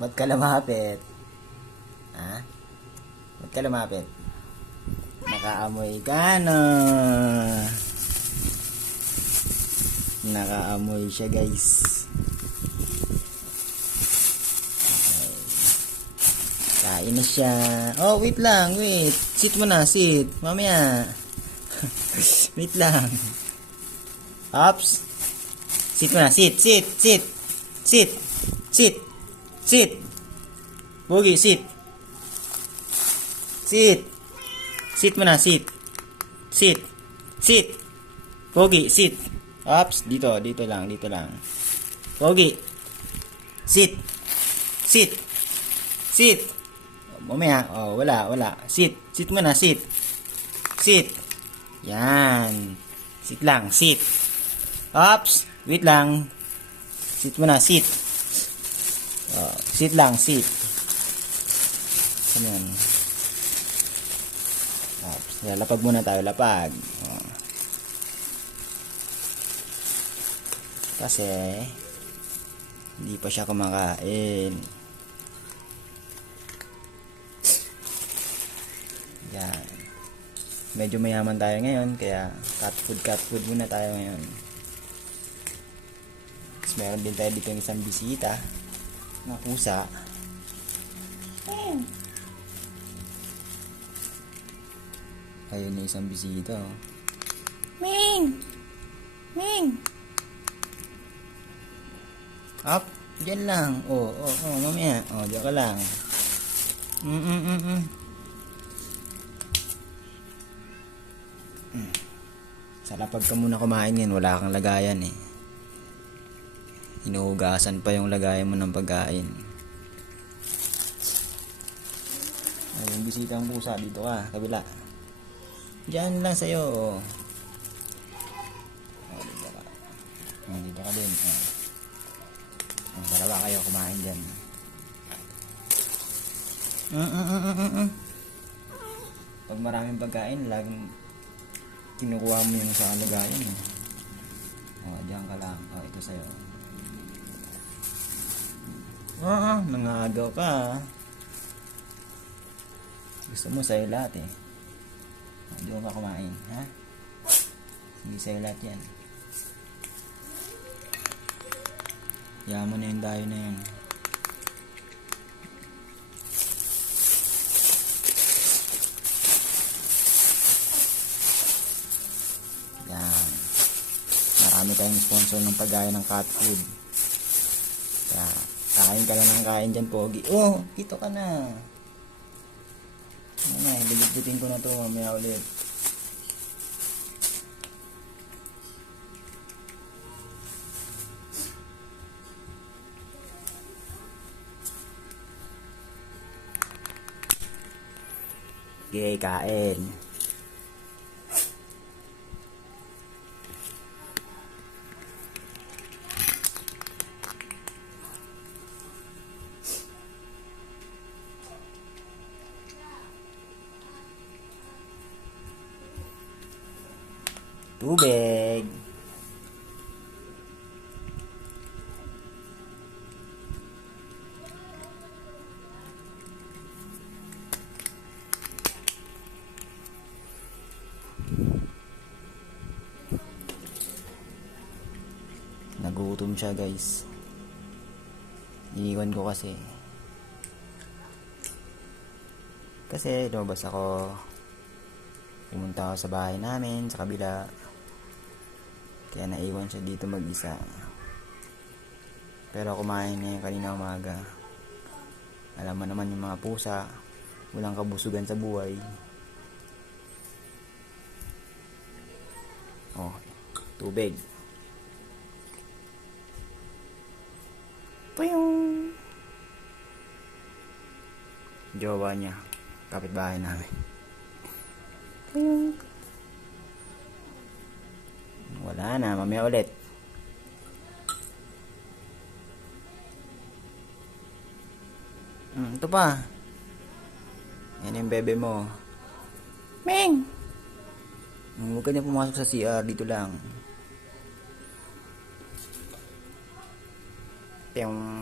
Ba't ka lumapit? Ha? Ba't ka lumapit? Nakaamoy ka na. Nakaamoy siya guys. Kain na siya. Oh, wait lang, wait. Sit mo na, sit. Mamaya. wait lang. Ups. Sit mo na, sit, sit, sit. Sit. Sit. Sit. Bogi, sit. Sit. Sit mo na, sit. Sit. Sit. Pogi, sit. Ups, dito, dito lang, dito lang. Pogi. Sit. Sit. Sit. Mamaya, oh, wala, wala. Sit. Sit mo na, sit. Sit. Yan. Sit lang, sit. Ups, wait lang. Sit mo na, sit. Oh, sit lang, sit. Ano yan? Ups, lapag muna tayo, lapag. Oh. Kasi, hindi pa siya kumakain. Yan. Medyo mayaman tayo ngayon, kaya cat food, cat food muna tayo ngayon. Tapos meron din tayo dito ng isang bisita na pusa. Ayun na isang bisita. Oh. Ming! Ming! Up! Diyan lang. Oh, oh, oh, mamaya. Oh, diyan ka lang. Mm, mm, mm, mm. Mm. Sa lapag ka muna kumain yan, wala kang lagayan eh. Hinuhugasan pa yung lagayan mo ng pagkain. Ayun, bisita ang pusa. Dito ka, kabila. Diyan lang sa'yo. Oh. Oh, dito ka. Oh, dito ka din. Oh. Oh, dalawa kayo kumain dyan. Mm, mm, mm. Pag maraming pagkain, laging kinukuha mo yung sa lagayan. Eh. Oh, diyan ka lang. Oh, ito sa'yo. Ah, nangagaw ka. Gusto mo sa'yo lahat eh. Hindi mo ka kumain, ha? Hindi sa'yo lahat yan. Yaman na yung dayo na yun. Yan. Marami tayong sponsor ng paggaya ng cat food. Kain ka lang ng kain dyan, Pogi. Oh, dito ka na. Ano na, ibiligpitin ko na to mamaya ulit. Okay, kain. Tubig. Nagutom siya guys. Iniwan ko kasi. Kasi lumabas ako. Pumunta ako sa bahay namin, sa kabila. Kaya naiwan siya dito mag-isa. Pero kumain niya kanina umaga. Alam mo naman yung mga pusa, walang kabusugan sa buhay. Oh, tubig. Yung jowa niya, kapitbahay namin. Yung wala na, mamaya ulit. Hmm, ito pa. Yan yung bebe mo. Ming! Hmm, Huwag ka niya pumasok sa CR, dito lang. Yung